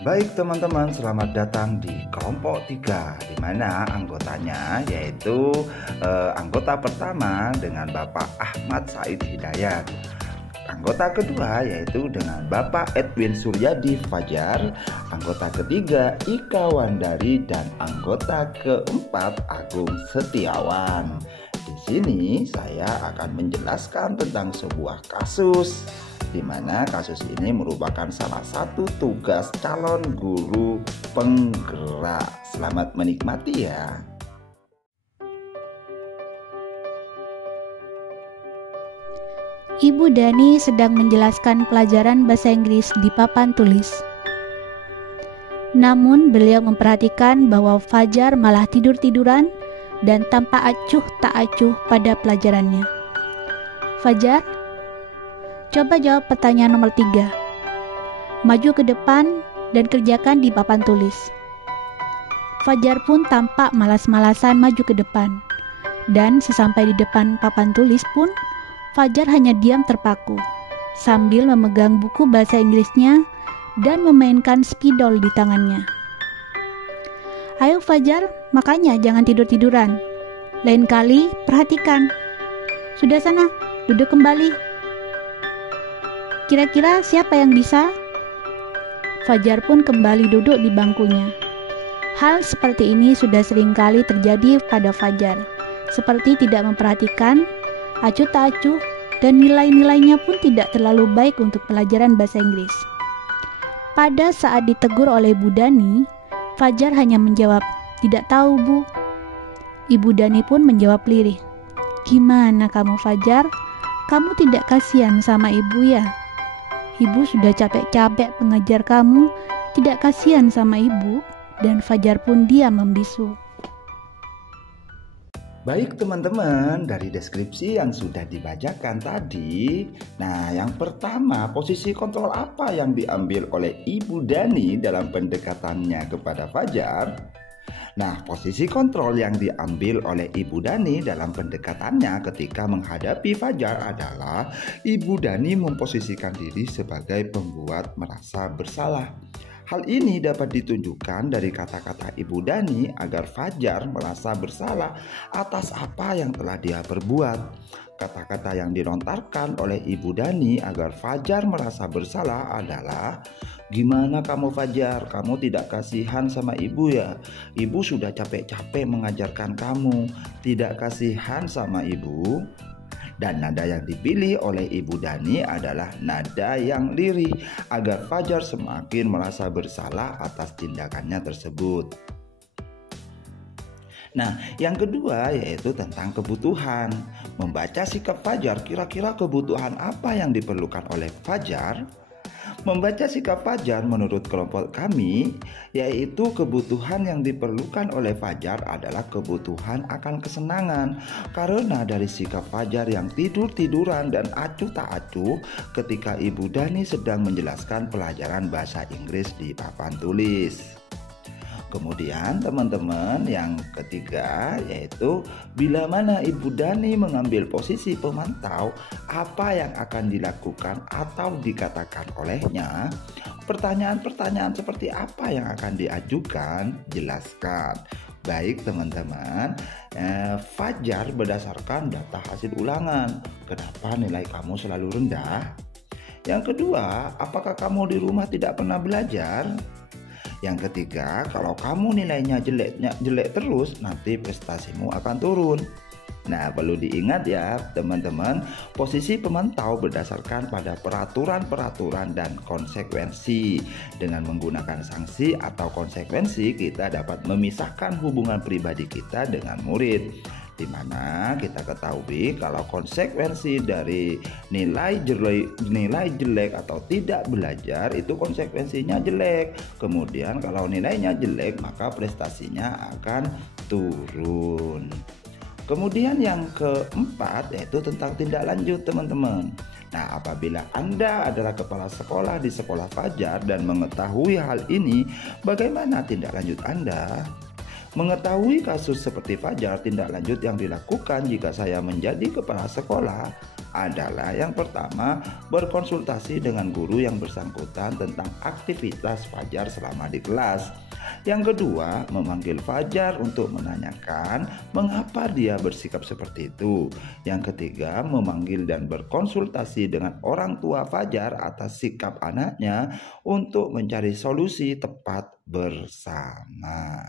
Baik teman-teman, selamat datang di kelompok 3, di mana anggotanya yaitu anggota pertama dengan Bapak Ahmad Said Hidayat, anggota kedua yaitu dengan Bapak Edwin Suryadi Fajar, anggota ketiga Ika Wandari, dan anggota keempat Agung Setiawan. Di sini saya akan menjelaskan tentang sebuah kasus, di mana kasus ini merupakan salah satu tugas calon guru penggerak. Selamat menikmati ya. Ibu Dani sedang menjelaskan pelajaran bahasa Inggris di papan tulis. Namun beliau memperhatikan bahwa Fajar malah tidur-tiduran dan tampak acuh tak acuh pada pelajarannya. Fajar, coba jawab pertanyaan nomor 3. Maju ke depan dan kerjakan di papan tulis. Fajar pun tampak malas-malasan maju ke depan. Dan sesampai di depan papan tulis pun, Fajar hanya diam terpaku, sambil memegang buku bahasa Inggrisnya dan memainkan spidol di tangannya. Ayo Fajar, makanya jangan tidur-tiduran. Lain kali perhatikan. Sudah sana, duduk kembali. Kira-kira siapa yang bisa? Fajar pun kembali duduk di bangkunya. Hal seperti ini sudah sering kali terjadi pada Fajar. Seperti tidak memperhatikan, acuh tak acuh, dan nilai-nilainya pun tidak terlalu baik untuk pelajaran bahasa Inggris. Pada saat ditegur oleh Bu Dani, Fajar hanya menjawab, "Tidak tahu, Bu." Ibu Dani pun menjawab lirih, "Gimana kamu Fajar? Kamu tidak kasihan sama ibu ya? Ibu sudah capek-capek mengajar kamu, tidak kasihan sama ibu." Dan Fajar pun diam membisu. Baik teman-teman, dari deskripsi yang sudah dibacakan tadi, nah yang pertama, posisi kontrol apa yang diambil oleh Ibu Dani dalam pendekatannya kepada Fajar? Nah, posisi kontrol yang diambil oleh Ibu Dani dalam pendekatannya ketika menghadapi Fajar adalah Ibu Dani memposisikan diri sebagai pembuat merasa bersalah. Hal ini dapat ditunjukkan dari kata-kata Ibu Dani agar Fajar merasa bersalah atas apa yang telah dia perbuat. Kata-kata yang dilontarkan oleh Ibu Dani agar Fajar merasa bersalah adalah, "Gimana kamu Fajar? Kamu tidak kasihan sama ibu ya? Ibu sudah capek-capek mengajarkan kamu. Tidak kasihan sama ibu?" Dan nada yang dipilih oleh Ibu Dani adalah nada yang lirih agar Fajar semakin merasa bersalah atas tindakannya tersebut. Nah, yang kedua yaitu tentang kebutuhan. Membaca sikap Fajar, kira-kira kebutuhan apa yang diperlukan oleh Fajar? Membaca sikap Fajar menurut kelompok kami, yaitu kebutuhan yang diperlukan oleh Fajar adalah kebutuhan akan kesenangan. Karena dari sikap Fajar yang tidur-tiduran dan acuh tak acuh ketika Ibu Dani sedang menjelaskan pelajaran bahasa Inggris di papan tulis. Kemudian teman-teman yang ketiga yaitu bila mana Ibu Dani mengambil posisi pemantau, apa yang akan dilakukan atau dikatakan olehnya? Pertanyaan-pertanyaan seperti apa yang akan diajukan? Jelaskan. Baik teman-teman, Fajar berdasarkan data hasil ulangan. Kenapa nilai kamu selalu rendah? Yang kedua, apakah kamu di rumah tidak pernah belajar? Yang ketiga, kalau kamu nilainya jelek terus, nanti prestasimu akan turun. Nah, perlu diingat ya teman-teman, posisi pemantau berdasarkan pada peraturan-peraturan dan konsekuensi. Dengan menggunakan sanksi atau konsekuensi, kita dapat memisahkan hubungan pribadi kita dengan murid, di mana kita ketahui kalau konsekuensi dari nilai jelek atau tidak belajar itu konsekuensinya jelek. Kemudian kalau nilainya jelek maka prestasinya akan turun. Kemudian yang keempat yaitu tentang tindak lanjut teman-teman. Nah, apabila Anda adalah kepala sekolah di sekolah Fajar dan mengetahui hal ini, bagaimana tindak lanjut Anda? Mengetahui kasus seperti Fajar, tindak lanjut yang dilakukan jika saya menjadi kepala sekolah adalah yang pertama, berkonsultasi dengan guru yang bersangkutan tentang aktivitas Fajar selama di kelas. Yang kedua, memanggil Fajar untuk menanyakan mengapa dia bersikap seperti itu. Yang ketiga, memanggil dan berkonsultasi dengan orang tua Fajar atas sikap anaknya untuk mencari solusi tepat bersama.